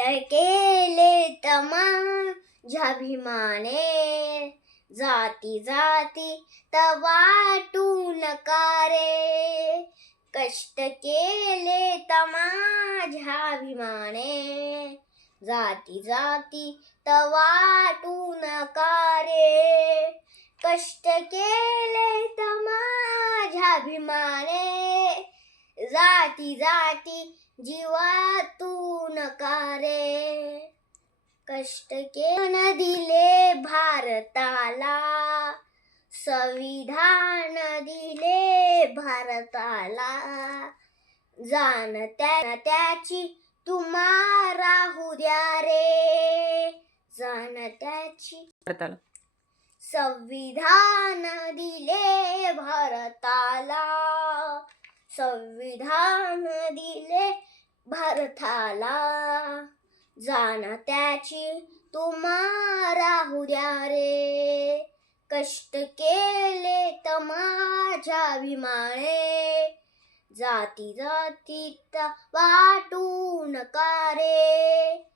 केले माझ्याभिमाने, जाती जाती वाटू नका रे. कष्ट केले माझ्याभिमाने, जाती जाती वाटू नका रे. कष्ट केले माझ्याभिमाने, जाती जाती जीवातू नका रे. कष्ट केले दिले भारताला, संविधान दिले भारताला. जाणत्या त्याची तुम्हा राहू द्या रे. जाणत्याची संविधान दिले भारताला, संविधान दिले भारताला. जाणत्याची तुम्हा राहू द्या रे. कष्ट केले माझ्याभिमाने, जाती जाती वाटू नका रे.